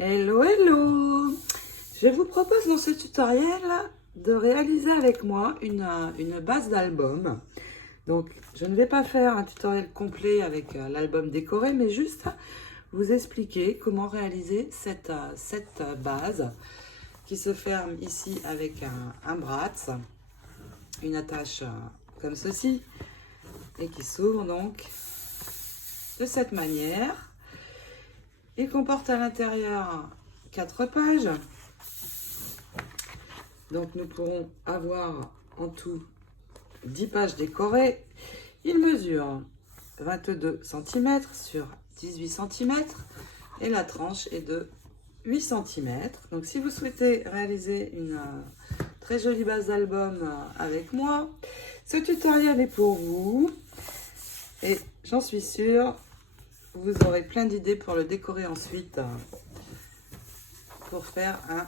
Hello, hello! Je vous propose dans ce tutoriel de réaliser avec moi une base d'album. Donc, je ne vais pas faire un tutoriel complet avec l'album décoré, mais juste vous expliquer comment réaliser cette base qui se ferme ici avec un bratz, une attache comme ceci, et qui s'ouvre donc de cette manière. Il comporte à l'intérieur 4 pages. Donc nous pourrons avoir en tout 10 pages décorées. Il mesure 22 cm sur 18 cm et la tranche est de 8 cm. Donc si vous souhaitez réaliser une très jolie base d'album avec moi, ce tutoriel est pour vous. Et j'en suis sûre, vous aurez plein d'idées pour le décorer ensuite, pour faire un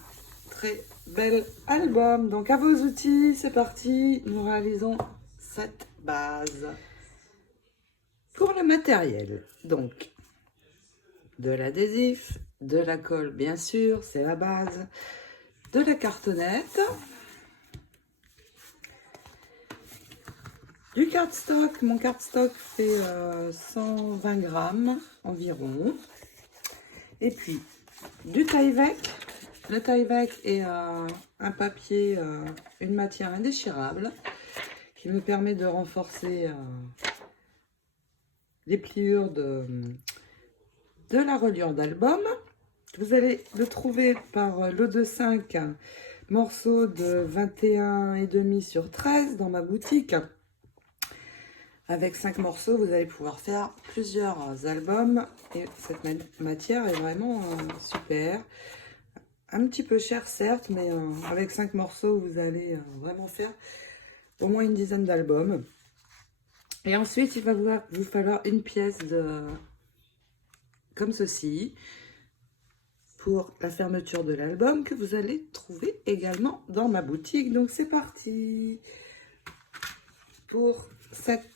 très bel album. Donc à vos outils, c'est parti, nous réalisons cette base. Pour le matériel, donc de l'adhésif, de la colle bien sûr, c'est la base, de la cartonnette, du cardstock. Mon cardstock fait 120 grammes environ, et puis du Tyvek. Le Tyvek est un papier, une matière indéchirable qui me permet de renforcer les pliures de la reliure d'album. Vous allez le trouver par lot de 5 morceaux de 21,5 sur 13 dans ma boutique. Avec 5 morceaux, vous allez pouvoir faire plusieurs albums et cette matière est vraiment super. Un petit peu cher certes, mais avec 5 morceaux, vous allez vraiment faire au moins une dizaine d'albums. Et ensuite, il va vous falloir une pièce comme ceci pour la fermeture de l'album que vous allez trouver également dans ma boutique. Donc c'est parti pour cette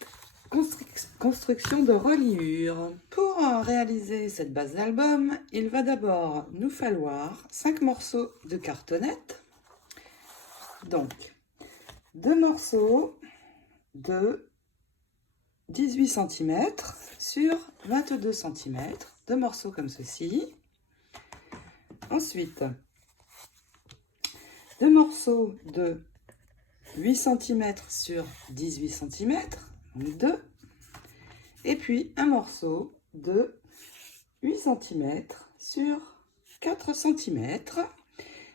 construction de reliure. Pour réaliser cette base d'album, il va d'abord nous falloir 5 morceaux de cartonnette. Donc 2 morceaux de 18 cm sur 22 cm, 2 morceaux comme ceci. Ensuite, 2 morceaux de 8 cm sur 18 cm, donc 2. Et puis un morceau de 8 cm sur 4 cm.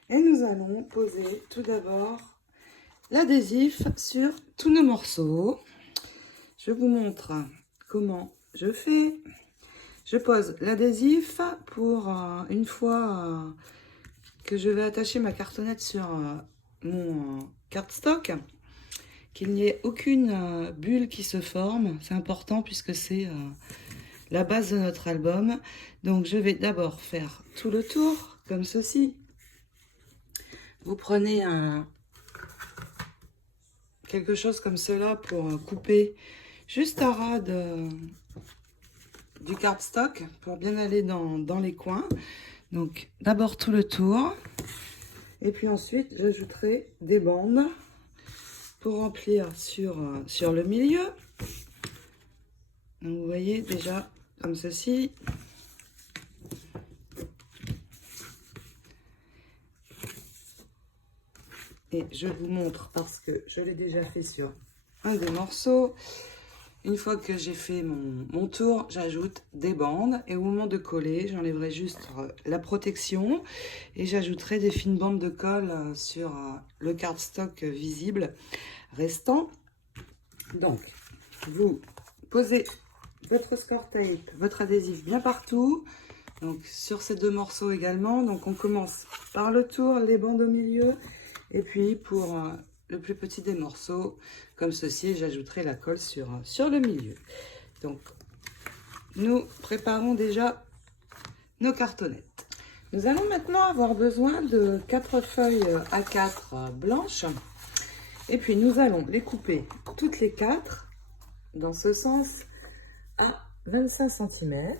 Et nous allons poser tout d'abord l'adhésif sur tous nos morceaux. Je vous montre comment je fais. Je pose l'adhésif pour une fois que je vais attacher ma cartonnette sur mon cardstock, qu'il n'y ait aucune bulle qui se forme. C'est important puisque c'est la base de notre album. Donc je vais d'abord faire tout le tour comme ceci. Vous prenez quelque chose comme cela pour couper juste à ras du cardstock pour bien aller dans les coins. Donc d'abord tout le tour et puis ensuite j'ajouterai des bandes pour remplir sur le milieu. Donc vous voyez déjà comme ceci. Et je vous montre parce que je l'ai déjà fait sur un des morceaux. Une fois que j'ai fait mon tour, j'ajoute des bandes et au moment de coller, j'enlèverai juste la protection et j'ajouterai des fines bandes de colle sur le cardstock visible restant. Donc, vous posez votre score tape, votre adhésif bien partout, donc sur ces 2 morceaux également. Donc on commence par le tour, les bandes au milieu, et puis pour le plus petit des morceaux, comme ceci, j'ajouterai la colle sur le milieu. Donc, nous préparons déjà nos cartonnettes. Nous allons maintenant avoir besoin de 4 feuilles A4 blanches. Et puis, nous allons les couper toutes les 4 dans ce sens à 25 cm.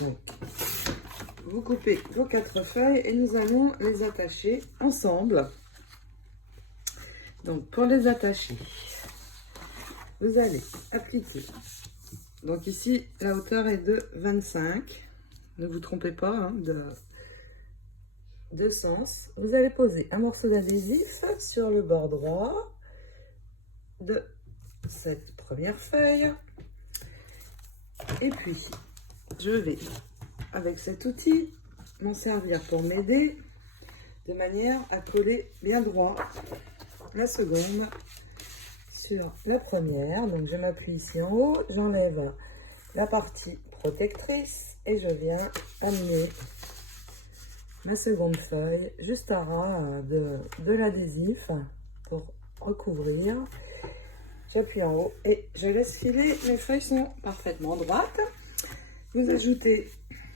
Donc, vous coupez vos 4 feuilles et nous allons les attacher ensemble. Donc, pour les attacher, vous allez appliquer. Donc ici, la hauteur est de 25. Ne vous trompez pas hein, de sens. Vous allez poser un morceau d'adhésif sur le bord droit de cette première feuille. Et puis, je vais, avec cet outil, m'en servir pour m'aider de manière à coller bien droit la seconde sur la première. Donc je m'appuie ici en haut, j'enlève la partie protectrice et je viens amener ma seconde feuille juste à ras de l'adhésif pour recouvrir. J'appuie en haut et je laisse filer. Mes feuilles sont parfaitement droites. Vous ajoutez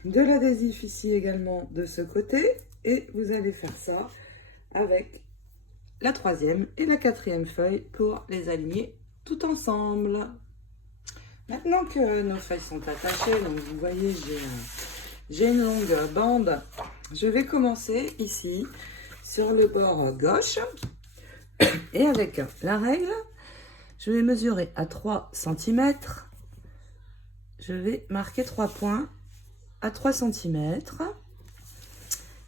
de l'adhésif ici également de ce côté et vous allez faire ça avec la troisième et la quatrième feuille pour les aligner tout ensemble. Maintenant que nos feuilles sont attachées, donc vous voyez j'ai une longue bande, je vais commencer ici sur le bord gauche et avec la règle, je vais mesurer à 3 cm, je vais marquer 3 points à 3 cm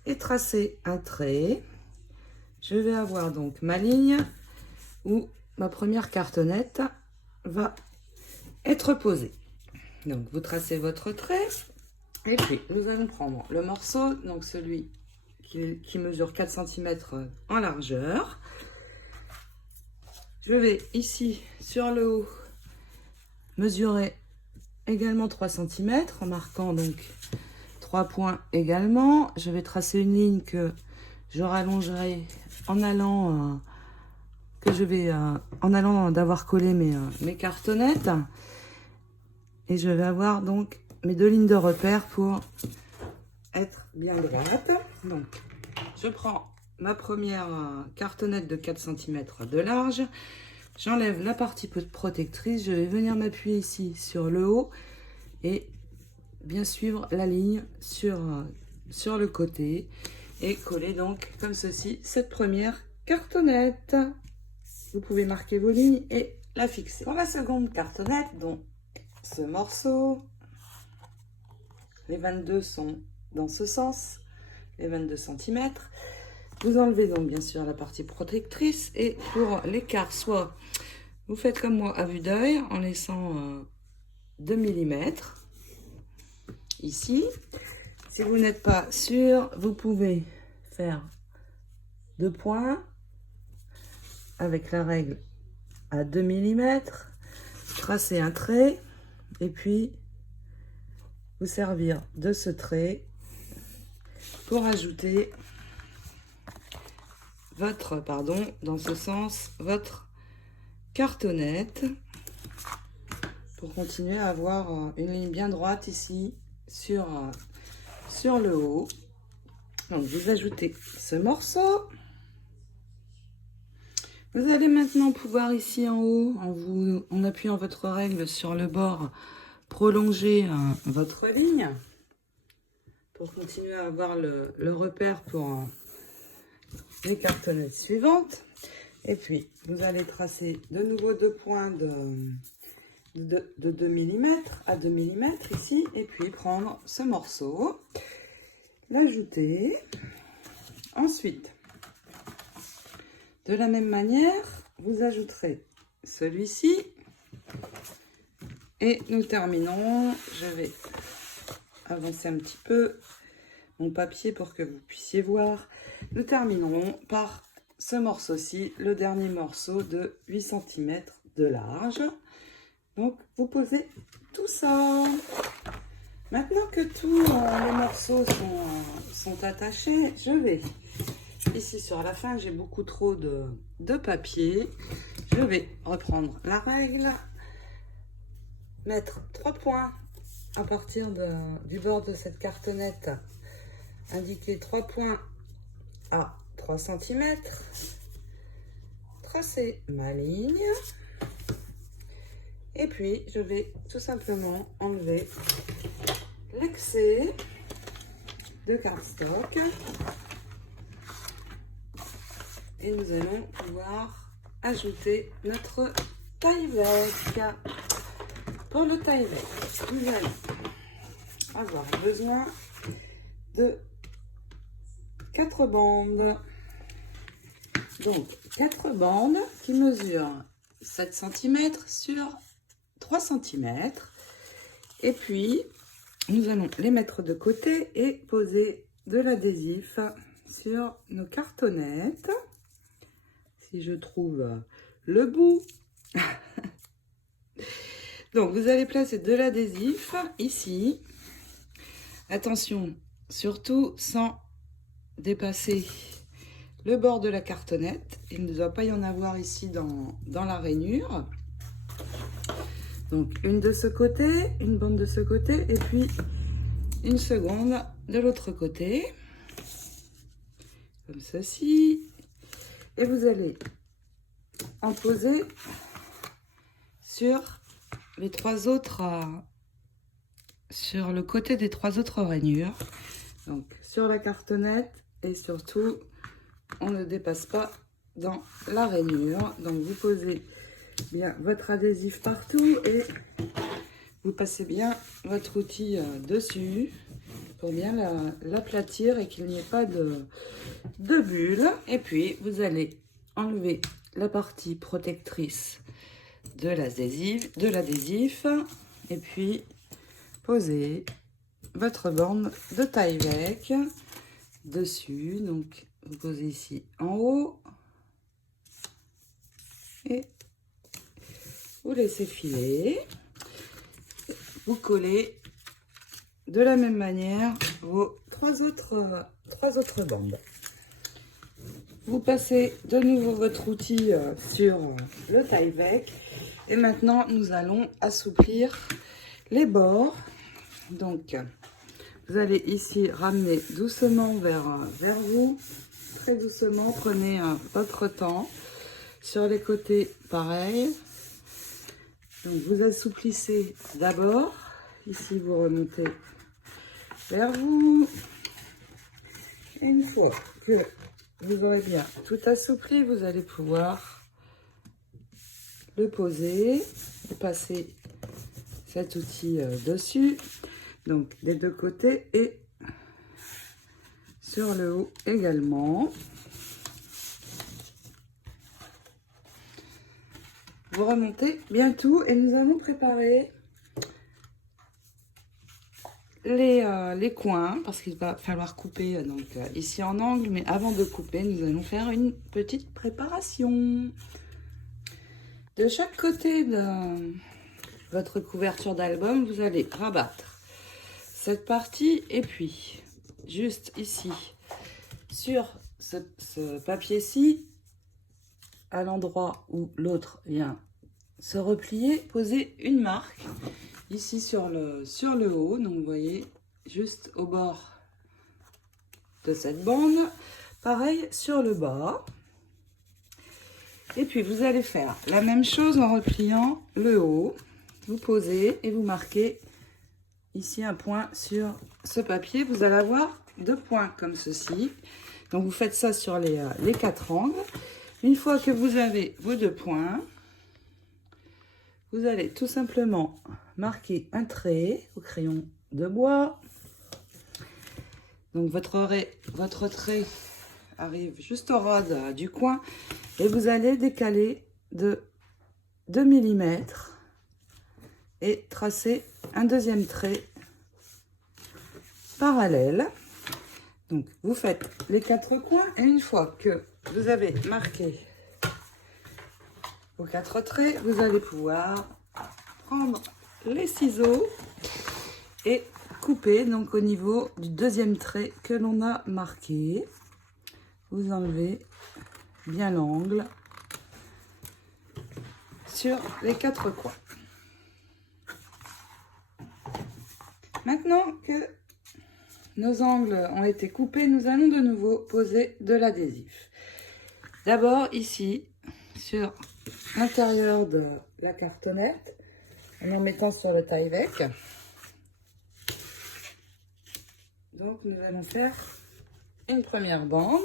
et tracer un trait. Je vais avoir donc ma ligne où ma première cartonnette va être posée. Donc vous tracez votre trait et puis nous allons prendre le morceau, donc celui qui mesure 4 cm en largeur. Je vais ici sur le haut mesurer également 3 cm en marquant donc 3 points également. Je vais tracer une ligne que je rallongerai en allant d'avoir collé mes cartonnettes et je vais avoir donc mes 2 lignes de repère pour être bien droite. Donc je prends ma première cartonnette de 4 cm de large, j'enlève la partie protectrice, je vais venir m'appuyer ici sur le haut et bien suivre la ligne sur le côté et coller donc comme ceci cette première cartonnette. Vous pouvez marquer vos lignes et la fixer. Pour la seconde cartonnette, donc ce morceau, les 22 sont dans ce sens, les 22 cm. Vous enlevez donc bien sûr la partie protectrice et pour l'écart, soit vous faites comme moi à vue d'œil en laissant 2 mm ici. Si vous n'êtes pas sûr, vous pouvez faire 2 points avec la règle à 2 mm, tracer un trait et puis vous servir de ce trait pour ajouter dans ce sens, votre cartonnette pour continuer à avoir une ligne bien droite ici sur le haut. Donc vous ajoutez ce morceau. Vous allez maintenant pouvoir ici en haut, en appuyant votre règle sur le bord, prolonger votre ligne pour continuer à avoir le repère pour les cartonnettes suivantes. Et puis vous allez tracer de nouveau 2 points de 2 mm à 2 mm ici et puis prendre ce morceau, l'ajouter. Ensuite, de la même manière, vous ajouterez celui-ci et nous terminons. Je vais avancer un petit peu mon papier pour que vous puissiez voir. Nous terminerons par ce morceau-ci, le dernier morceau de 8 cm de large. Donc, vous posez tout ça. Maintenant que tous les morceaux sont attachés, je vais, ici sur la fin, j'ai beaucoup trop de papier. Je vais reprendre la règle, mettre 3 points à partir du bord de cette cartonnette, indiquer 3 points à 3 cm, tracer ma ligne. Et puis, je vais tout simplement enlever l'excès de cardstock. Et nous allons pouvoir ajouter notre Tyvek. Pour le Tyvek, nous allons avoir besoin de 4 bandes. Donc 4 bandes qui mesurent 7 cm sur 3 cm. Et puis, nous allons les mettre de côté et poser de l'adhésif sur nos cartonnettes. Si je trouve le bout. Donc, vous allez placer de l'adhésif ici. Attention, surtout sans dépasser le bord de la cartonnette. Il ne doit pas y en avoir ici dans la rainure. Donc, une de ce côté, une bande de ce côté, et puis une seconde de l'autre côté. Comme ceci. Et vous allez en poser sur les 3 autres, sur le côté des 3 autres rainures. Donc, sur la cartonnette et surtout, on ne dépasse pas dans la rainure. Donc, vous posez bien votre adhésif partout et vous passez bien votre outil dessus pour bien l'aplatir et qu'il n'y ait pas de bulles. Et puis, vous allez enlever la partie protectrice de l'adhésif et puis poser votre bande de Tyvek dessus. Donc, vous posez ici en haut et vous laissez filer. Vous collez de la même manière vos 3 autres bandes. Vous passez de nouveau votre outil sur le Tyvek. Et maintenant, nous allons assouplir les bords. Donc, vous allez ici ramener doucement vers vous. Très doucement, prenez votre temps. Sur les côtés, pareil. Donc, vous assouplissez d'abord. Ici, vous remontez vers vous. Et une fois que vous aurez bien tout assoupli, vous allez pouvoir le poser et passer cet outil dessus. Donc, des 2 côtés et sur le haut également. Vous remontez bien tout et nous allons préparer les coins parce qu'il va falloir couper donc ici en angle, mais avant de couper nous allons faire une petite préparation. De chaque côté de votre couverture d'album, vous allez rabattre cette partie et puis juste ici sur ce papier-ci, à l'endroit où l'autre vient se replier, poser une marque ici sur le haut. Donc vous voyez juste au bord de cette bande, pareil sur le bas. Et puis vous allez faire la même chose en repliant le haut. Vous posez et vous marquez ici un point sur ce papier. Vous allez avoir 2 points comme ceci. Donc vous faites ça sur les 4 angles. Une fois que vous avez vos 2 points, vous allez tout simplement marquer un trait au crayon de bois. Donc votre trait arrive juste au ras du coin et vous allez décaler de 2 mm et tracer un deuxième trait parallèle. Donc vous faites les 4 coins et une fois que vous avez marqué vos 4 traits, vous allez pouvoir prendre les ciseaux et couper donc au niveau du deuxième trait que l'on a marqué. Vous enlevez bien l'angle sur les 4 coins. Maintenant que nos angles ont été coupés, nous allons de nouveau poser de l'adhésif. D'abord ici sur l'intérieur de la cartonnette en mettant sur le Tyvek. Donc nous allons faire une première bande.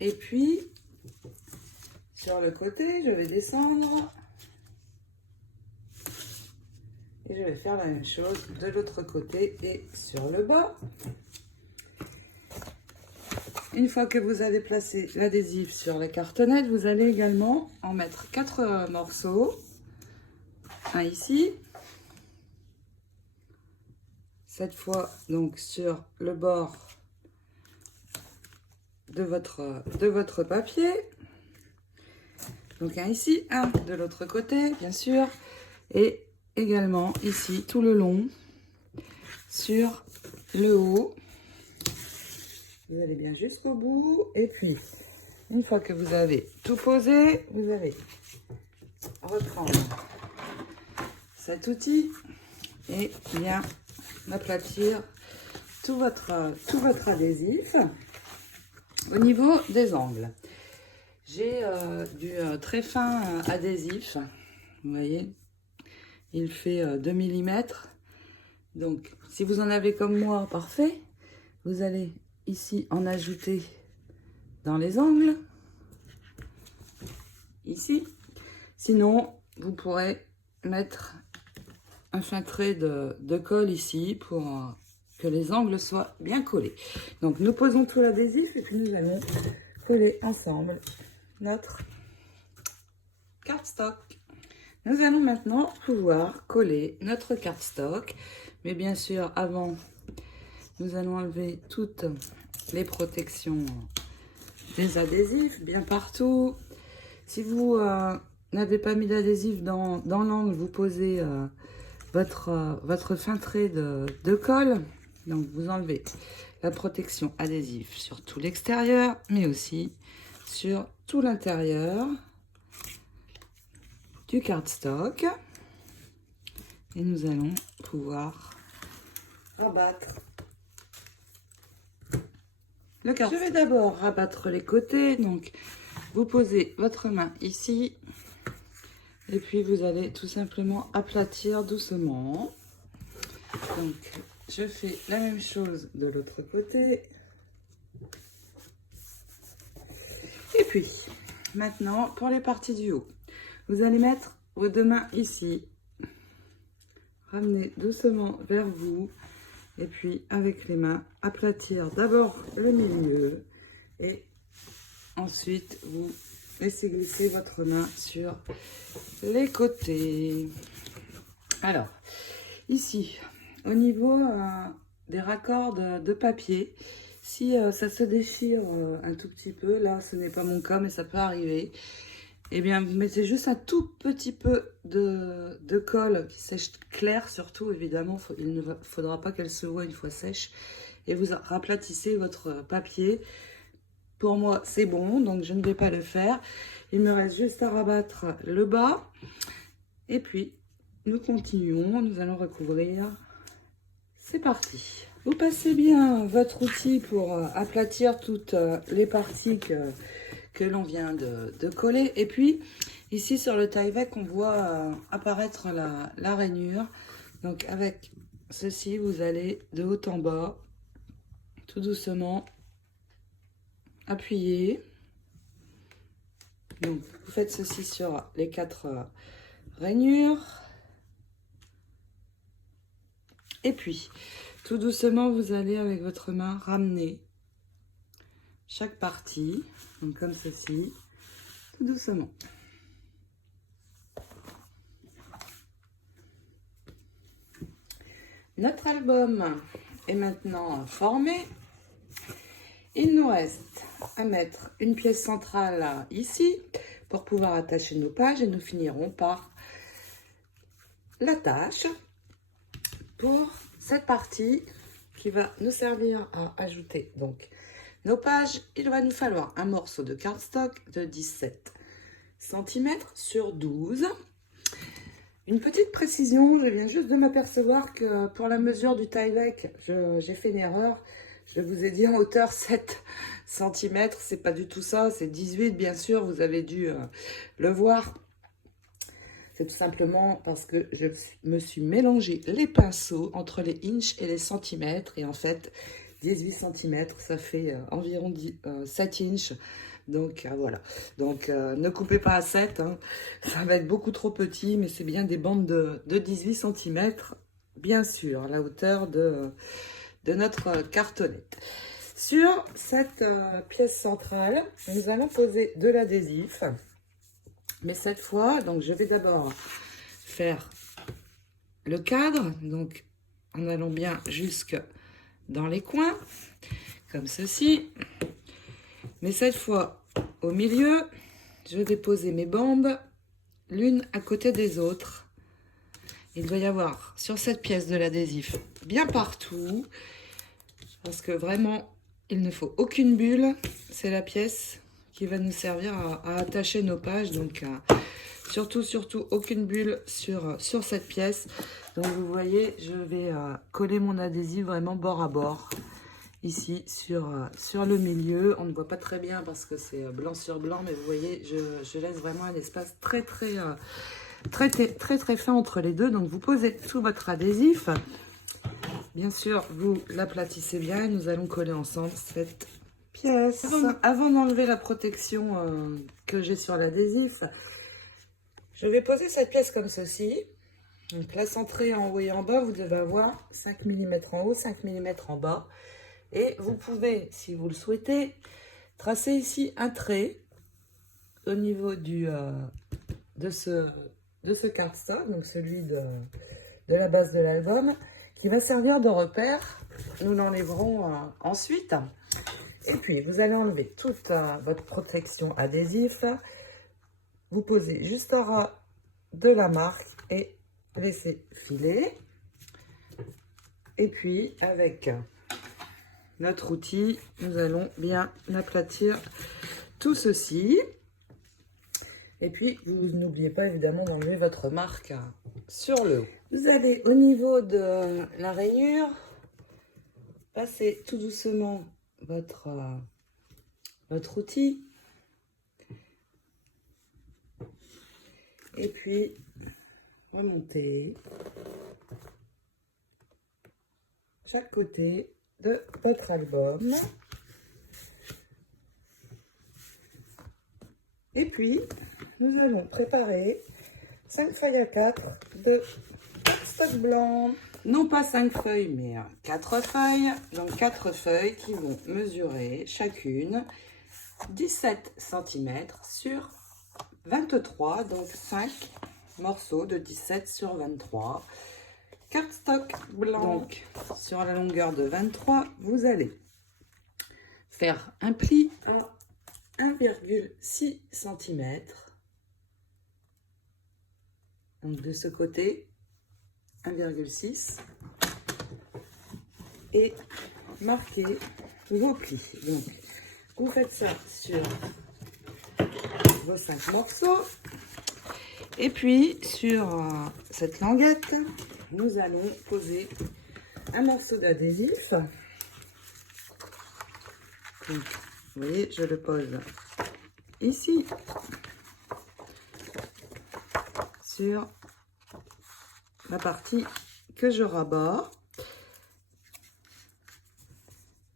Et puis, sur le côté, je vais descendre. Et je vais faire la même chose de l'autre côté et sur le bas. Une fois que vous avez placé l'adhésif sur les cartonnettes, vous allez également en mettre 4 morceaux. Un ici. Cette fois, donc, sur le bord de votre papier. Donc, un ici, un de l'autre côté, bien sûr. Et également ici, tout le long, sur le haut. Vous allez bien jusqu'au bout. Et puis, une fois que vous avez tout posé, vous allez reprendre cet outil et bien aplatir tout votre adhésif au niveau des angles. J'ai du très fin adhésif, vous voyez, il fait 2 mm. Donc, si vous en avez comme moi, parfait. Vous allez ici en ajouter dans les angles, ici. Sinon, vous pourrez mettre un fin trait de colle ici pour que les angles soient bien collés. Donc, nous posons tout l'adhésif et puis nous allons coller ensemble notre cardstock. Nous allons maintenant pouvoir coller notre cardstock. Mais bien sûr, avant, nous allons enlever toutes les protections des adhésifs, bien partout. Si vous n'avez pas mis d'adhésif dans l'angle, vous posez votre fin trait de colle. Donc, vous enlevez la protection adhésive sur tout l'extérieur, mais aussi sur tout l'intérieur du cardstock. Et nous allons pouvoir rabattre le cardstock. Je vais d'abord rabattre les côtés. Donc, vous posez votre main ici. Et puis, vous allez tout simplement aplatir doucement. Donc, je fais la même chose de l'autre côté. Et puis, maintenant, pour les parties du haut, vous allez mettre vos 2 mains ici. Ramenez doucement vers vous. Et puis, avec les mains, aplatir d'abord le milieu. Et ensuite, vous laissez glisser votre main sur les côtés. Alors, ici, au niveau des raccords de papier, si ça se déchire un tout petit peu, là ce n'est pas mon cas mais ça peut arriver, et bien vous mettez juste un tout petit peu de colle qui sèche clair, surtout évidemment, il ne faudra pas qu'elle se voie une fois sèche, et vous raplatissez votre papier. Pour moi c'est bon, donc je ne vais pas le faire. Il me reste juste à rabattre le bas, et puis nous continuons, nous allons recouvrir. C'est parti. Vous passez bien votre outil pour aplatir toutes les parties que l'on vient de coller. Et puis, ici sur le Tyvek, on voit apparaître la rainure. Donc, avec ceci, vous allez de haut en bas, tout doucement, appuyer. Donc, vous faites ceci sur les 4 rainures. Et puis, tout doucement, vous allez avec votre main ramener chaque partie, donc comme ceci, tout doucement. Notre album est maintenant formé. Il nous reste à mettre une pièce centrale ici pour pouvoir attacher nos pages et nous finirons par l'attache pour cette partie qui va nous servir à ajouter donc nos pages. Il va nous falloir un morceau de cardstock de 17 cm sur 12. Une petite précision, je viens juste de m'apercevoir que pour la mesure du Tyvek, j'ai fait une erreur. Je vous ai dit en hauteur 7 cm, c'est pas du tout ça, c'est 18 bien sûr, vous avez dû le voir. C'est tout simplement parce que je me suis mélangé les pinceaux entre les inches et les centimètres. Et en fait, 18 cm, ça fait environ 7 inches. Donc voilà. Donc ne coupez pas à 7, hein. Ça va être beaucoup trop petit, mais c'est bien des bandes de 18 cm, bien sûr, à la hauteur de notre cartonnette. Sur cette pièce centrale, nous allons poser de l'adhésif. Mais cette fois, donc je vais d'abord faire le cadre, donc en allant bien jusque dans les coins, comme ceci. Mais cette fois, au milieu, je vais poser mes bandes l'une à côté des autres. Il doit y avoir sur cette pièce de l'adhésif bien partout, parce que vraiment, il ne faut aucune bulle. C'est la pièce qui va nous servir à attacher nos pages. Donc, surtout, aucune bulle sur cette pièce. Donc, vous voyez, je vais coller mon adhésif vraiment bord à bord. Ici, sur le milieu. On ne voit pas très bien parce que c'est blanc sur blanc. Mais vous voyez, je laisse vraiment un espace très fin entre les deux. Donc, vous posez tout votre adhésif. Bien sûr, vous l'aplatissez bien et nous allons coller ensemble cette pièce. Avant d'enlever la protection que j'ai sur l'adhésif, je vais poser cette pièce comme ceci. Donc la centrée en haut et en bas, vous devez avoir 5 mm en haut, 5 mm en bas. Et vous pouvez, si vous le souhaitez, tracer ici un trait au niveau de ce cardstock, donc celui de la base de l'album, qui va servir de repère. Nous l'enlèverons ensuite. Et puis, vous allez enlever toute votre protection adhésif. Vous posez juste en ras de la marque et laissez filer. Et puis, avec notre outil, nous allons bien aplatir tout ceci. Et puis, vous n'oubliez pas évidemment d'enlever votre marque sur le haut. Vous allez au niveau de la rainure, passer tout doucement votre outil. Et puis, remonter chaque côté de votre album. Et puis, nous allons préparer 5 feuilles à 4 de stock blanc. Non pas 5 feuilles, mais 4 feuilles. Donc 4 feuilles qui vont mesurer chacune 17 cm sur 23. Donc 5 morceaux de 17 sur 23. Cardstock blanc. Donc sur la longueur de 23, vous allez faire un pli à 1,6 cm. Donc de ce côté, 1,6 et marquez vos plis. Donc vous faites ça sur vos 5 morceaux. Et puis sur cette languette, nous allons poser un morceau d'adhésif. Donc, vous voyez, je le pose ici sur la partie que je rabats.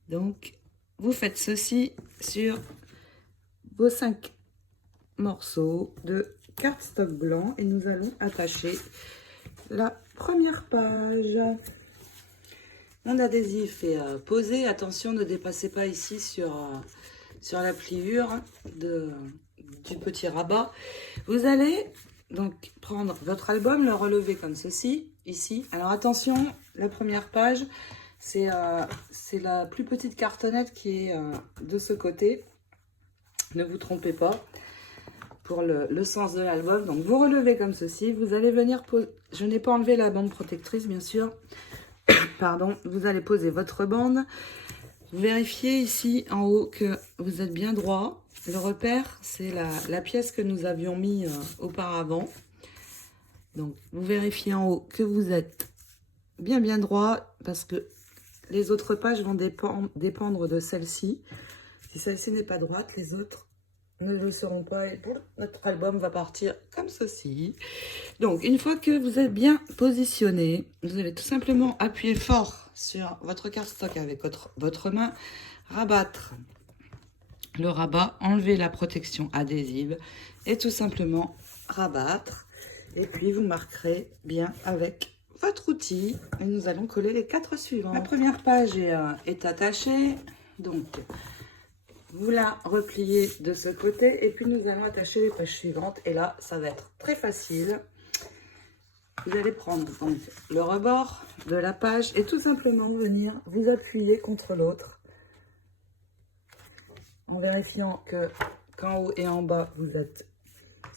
Donc, vous faites ceci sur vos 5 morceaux de cardstock blanc et nous allons attacher la première page. Mon adhésif est posé. Attention, ne dépassez pas ici sur la pliure du petit rabat. Vous allez donc prendre votre album, le relever comme ceci, ici. Alors attention, la première page, c'est la plus petite cartonnette qui est de ce côté. Ne vous trompez pas pour le sens de l'album. Donc vous relevez comme ceci. Vous allez venir poser. Je n'ai pas enlevé la bande protectrice, bien sûr. Pardon. Vous allez poser votre bande. Vérifiez ici en haut que vous êtes bien droit. Le repère, c'est la pièce que nous avions mis auparavant. Donc, vous vérifiez en haut que vous êtes bien droit parce que les autres pages vont dépendre de celle-ci. Si celle-ci n'est pas droite, les autres ne le seront pas et notre album va partir comme ceci. Donc, une fois que vous êtes bien positionné, vous allez tout simplement appuyer fort sur votre cardstock avec votre main, rabattre le rabat, enlever la protection adhésive et tout simplement rabattre. Et puis, vous marquerez bien avec votre outil et nous allons coller les 4 suivants. La première page est attachée, donc vous la repliez de ce côté et puis nous allons attacher les pages suivantes. Et là, ça va être très facile. Vous allez prendre donc le rebord de la page et tout simplement venir vous appuyer contre l'autre en vérifiant que qu'en haut et en bas, vous êtes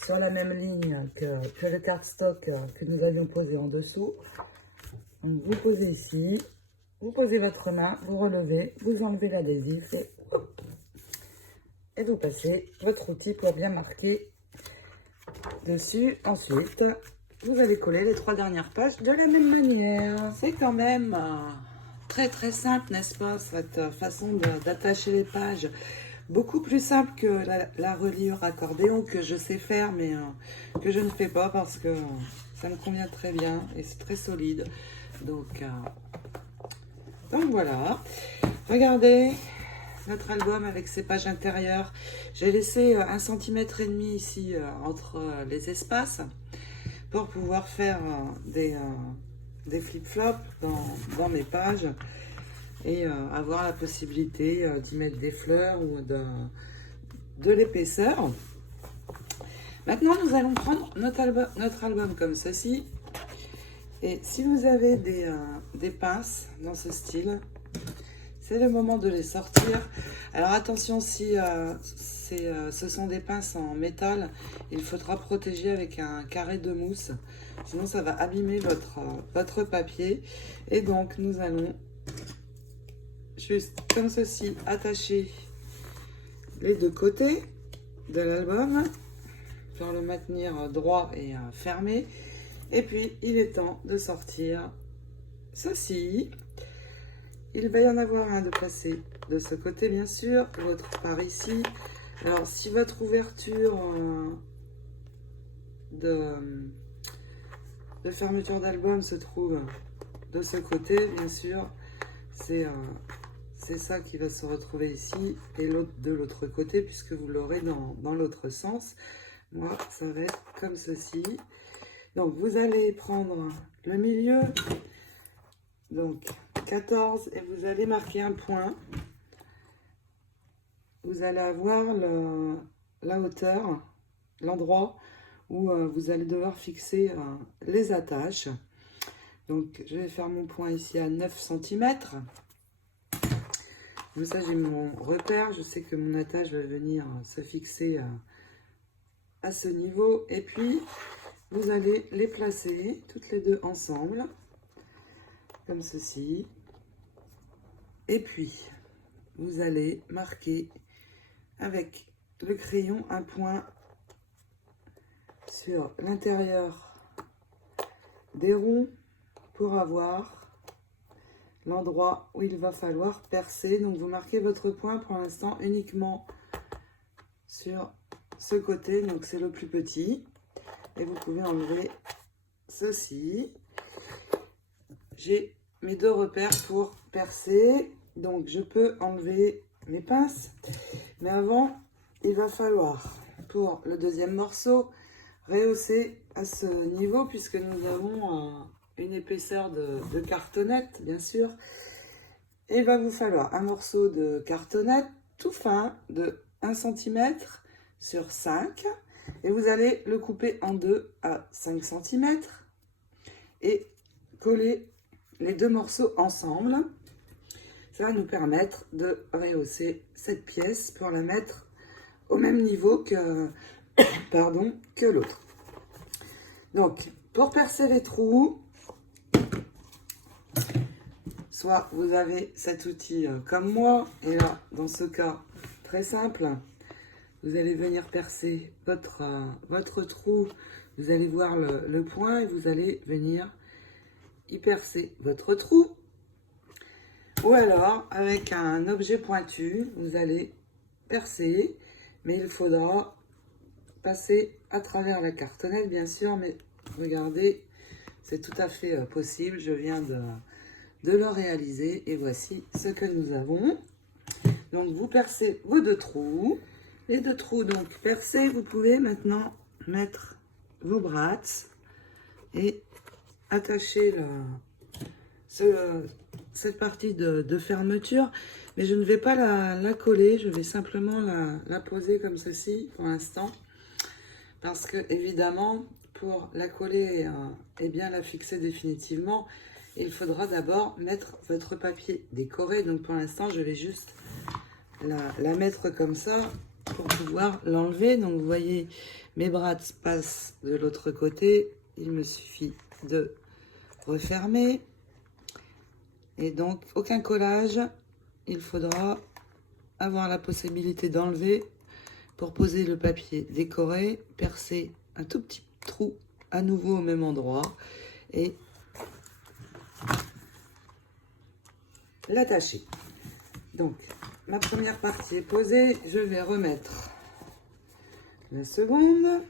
sur la même ligne que le cardstock que nous avions posé en dessous. Donc, vous posez ici, vous posez votre main, vous relevez, vous enlevez l'adhésif et hop, et vous passez votre outil pour bien marquer dessus. Ensuite, vous allez coller les 3 dernières pages de la même manière. C'est quand même très très simple, n'est-ce pas, cette façon d'attacher les pages. Beaucoup plus simple que la reliure accordéon que je sais faire, mais que je ne fais pas parce que ça me convient très bien et c'est très solide. Donc voilà. Regardez notre album avec ses pages intérieures. J'ai laissé 1,5 cm ici entre les espaces pour pouvoir faire des flip-flops dans mes pages. Et avoir la possibilité d'y mettre des fleurs ou de l'épaisseur. Maintenant, nous allons prendre notre album comme ceci. Et si vous avez des pinces dans ce style, c'est le moment de les sortir. Alors attention, si ce sont des pinces en métal, il faudra protéger avec un carré de mousse. Sinon, ça va abîmer votre papier. Et donc, nous allons juste comme ceci, attacher les 2 côtés de l'album pour le maintenir droit et fermé. Et puis, il est temps de sortir ceci. Il va y en avoir un de placé de ce côté, bien sûr, l'autre par ici. Alors, si votre ouverture de fermeture d'album se trouve de ce côté, bien sûr, c'est ça qui va se retrouver ici et l'autre de l'autre côté puisque vous l'aurez dans l'autre sens. Moi, ça va être comme ceci. Donc, vous allez prendre le milieu, donc 14, et vous allez marquer un point. Vous allez avoir la hauteur, l'endroit où vous allez devoir fixer les attaches. Donc, je vais faire mon point ici à 9 cm. Comme ça, j'ai mon repère. Je sais que mon attache va venir se fixer à ce niveau. Et puis, vous allez les placer toutes les 2 ensemble, comme ceci. Et puis, vous allez marquer avec le crayon un point sur l'intérieur des ronds pour avoir l'endroit où il va falloir percer. Donc vous marquez votre point pour l'instant uniquement sur ce côté, donc c'est le plus petit. Et vous pouvez enlever ceci. J'ai mes 2 repères pour percer, donc je peux enlever mes pinces. Mais avant, il va falloir, pour le deuxième morceau, rehausser à ce niveau puisque nous avons une épaisseur de cartonnette, bien sûr. Et il va vous falloir un morceau de cartonnette tout fin de 1 cm sur 5. Et vous allez le couper en 2 à 5 cm et coller les 2 morceaux ensemble. Ça va nous permettre de rehausser cette pièce pour la mettre au même niveau que, que l'autre. Donc, pour percer les trous, soit vous avez cet outil comme moi, et là, dans ce cas, très simple, vous allez venir percer votre trou, vous allez voir le point et vous allez venir y percer votre trou. Ou alors, avec un objet pointu, vous allez percer mais il faudra passer à travers la cartonnette, bien sûr, mais regardez, c'est tout à fait possible. Je viens de le réaliser et voici ce que nous avons. Donc, vous percez vos 2 trous. Les 2 trous, donc, percés, vous pouvez maintenant mettre vos brads et attacher cette partie de fermeture. Mais je ne vais pas la coller, je vais simplement la poser comme ceci pour l'instant. Parce que, évidemment, pour la coller et bien la fixer définitivement, il faudra d'abord mettre votre papier décoré. Donc, pour l'instant, je vais juste la mettre comme ça pour pouvoir l'enlever. Donc, vous voyez, mes brads passent de l'autre côté. Il me suffit de refermer. Et donc, aucun collage. Il faudra avoir la possibilité d'enlever pour poser le papier décoré, percer un tout petit trou à nouveau au même endroit et l'attacher. Donc, ma première partie est posée. Je vais remettre la seconde.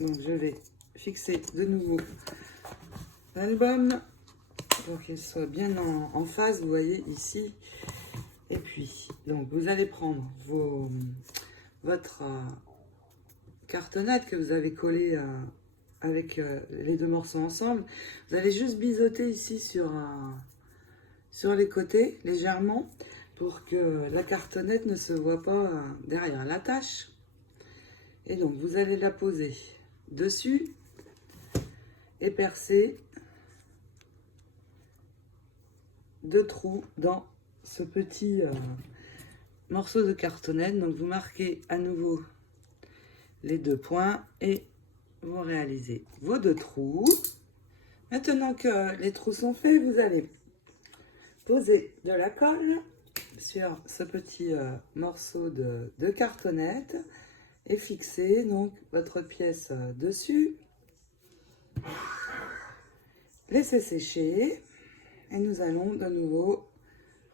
Donc, je vais fixer de nouveau l'album pour qu'il soit bien en phase, vous voyez ici. Et puis, donc, vous allez prendre votre cartonnette que vous avez collée avec les 2 morceaux ensemble. Vous allez juste biseauter ici sur les côtés, légèrement, pour que la cartonnette ne se voit pas derrière la tâche. Et donc, vous allez la poser dessus et percer 2 trous dans ce petit morceau de cartonnette. Donc, vous marquez à nouveau les 2 points et vous réalisez vos 2 trous. Maintenant que les trous sont faits, vous allez poser de la colle sur ce petit morceau de cartonnette et fixer donc votre pièce dessus. Laissez sécher et nous allons de nouveau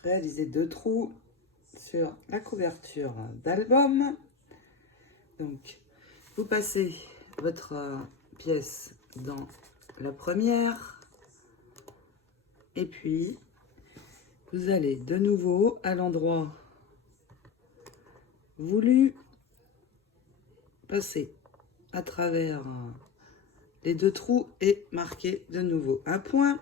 réaliser 2 trous sur la couverture d'album. Donc, vous passez votre pièce dans la première et puis vous allez de nouveau à l'endroit voulu passer à travers les 2 trous et marquer de nouveau un point.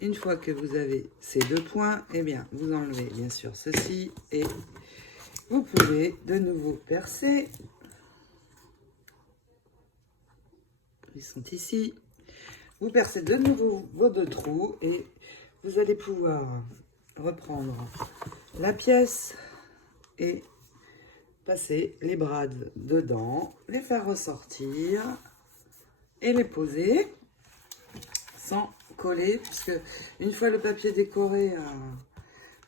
Une fois que vous avez ces 2 points, eh bien, vous enlevez bien sûr ceci et vous pouvez de nouveau percer. Ils sont ici. Vous percez de nouveau vos 2 trous et vous allez pouvoir reprendre la pièce et passer les brads dedans, les faire ressortir et les poser sans coller, puisque une fois le papier décoré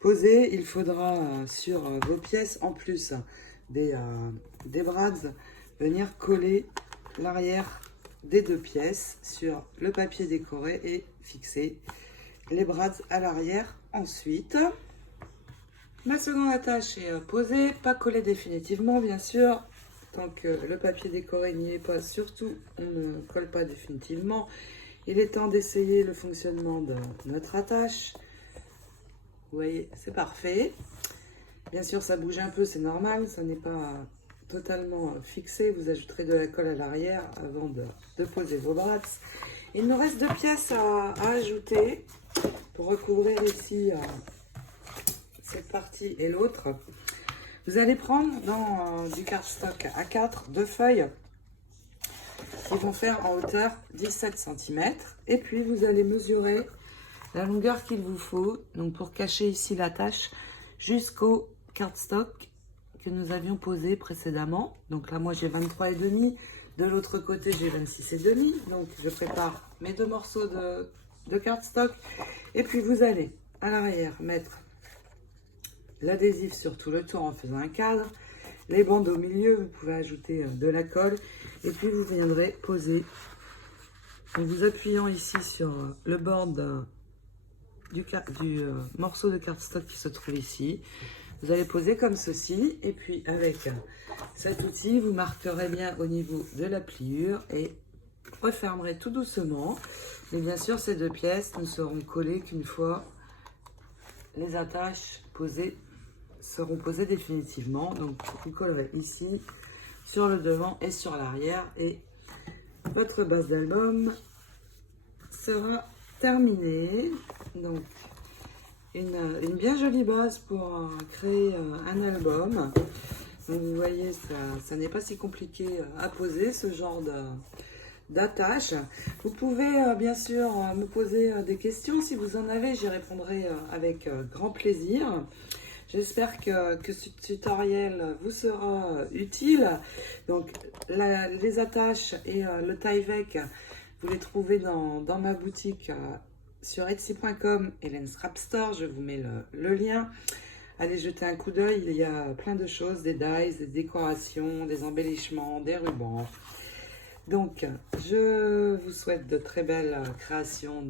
posé, il faudra sur vos pièces, en plus des brads, venir coller l'arrière des 2 pièces sur le papier décoré et fixer les brads à l'arrière. Ensuite, ma seconde attache est posée, pas collée définitivement bien sûr, tant que le papier décoré n'y est pas, surtout on ne colle pas définitivement. Il est temps d'essayer le fonctionnement de notre attache. Vous voyez, c'est parfait. Bien sûr, ça bouge un peu, c'est normal, ça n'est pas totalement fixé. Vous ajouterez de la colle à l'arrière avant de poser vos brads. Il nous reste 2 pièces à ajouter pour recouvrir ici cette partie et l'autre. Vous allez prendre dans du cardstock A4 2 feuilles qui vont faire en hauteur 17 cm. Et puis, vous allez mesurer la longueur qu'il vous faut, donc pour cacher ici la tâche, jusqu'au cardstock que nous avions posé précédemment. Donc là, moi, j'ai 23,5. De l'autre côté, j'ai 26,5. Donc, je prépare mes 2 morceaux de cardstock. Et puis, vous allez à l'arrière mettre l'adhésif sur tout le tour en faisant un cadre. Les bandes au milieu, vous pouvez ajouter de la colle. Et puis, vous viendrez poser en vous appuyant ici sur le bord du morceau de cardstock qui se trouve ici. Vous allez poser comme ceci. Et puis avec cet outil, vous marquerez bien au niveau de la pliure et refermerez tout doucement. Mais bien sûr, ces deux pièces ne seront collées qu'une fois les attaches seront posées définitivement. Donc, vous collerez ici, sur le devant et sur l'arrière. Et votre base d'album sera terminée. Donc, une bien jolie base pour créer un album. Donc, vous voyez, ça n'est pas si compliqué à poser, ce genre d'attache. Vous pouvez bien sûr me poser des questions si vous en avez, j'y répondrai avec grand plaisir. J'espère que ce tutoriel vous sera utile. Donc les attaches et le Tyvek, vous les trouvez dans ma boutique sur etsy.com Hélène Scrap Store, je vous mets le lien. Allez jeter un coup d'œil, il y a plein de choses, des dies, des décorations, des embellissements, des rubans. Donc, je vous souhaite de très belles créations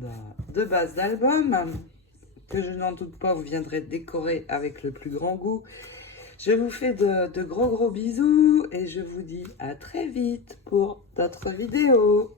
de bases d'album, que je n'en doute pas, vous viendrez décorer avec le plus grand goût. Je vous fais de gros bisous et je vous dis à très vite pour d'autres vidéos.